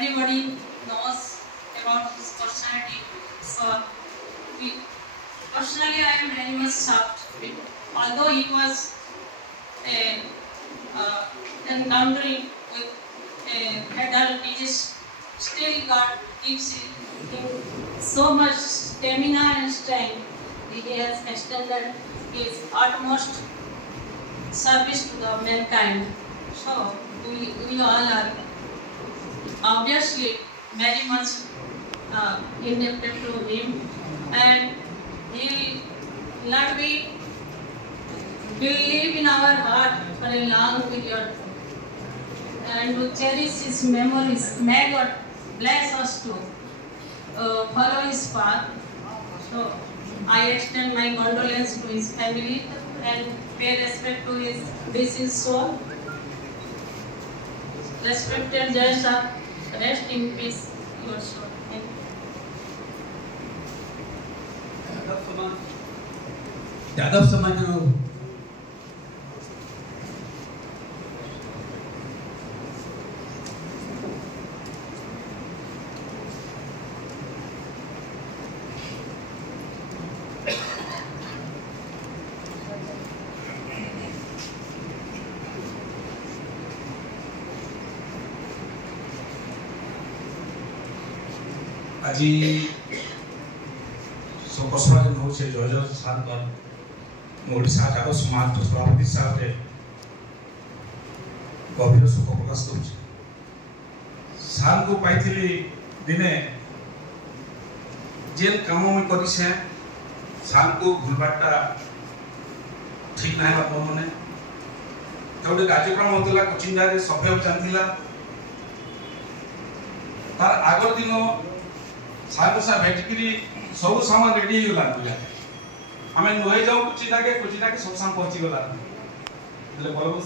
everybody knows about his personality. So, personally, I am very much shocked. Although he was encountering with adult disease, still God gives him so much stamina and strength. He has extended his utmost service to the mankind. So we all are obviously very much indebted to him, and he will live in our heart for a long period, and to cherish his memories. May God bless us to follow his path. So I extend my condolence to his family and pay respect to his deceased soul. Respected Judge, rest in peace, your soul. Thank you. Yadav समाज आज शोकसभा हो जय सार ओडिशा जात समाज सभापति हिसाब से गभीर शोक प्रकाश कर सार को पाई दिने जेन काम में कर सार को भूलबाटा ठीक ना मैंने गोटे कार्यक्रम होता कोचिंग सभ्य जानला तार आगर दिन सार सा भेटिकी सब सामान रेडी होगा आम नुहे जाऊ कुचिना के सब सामान पहुंची गला बलबुत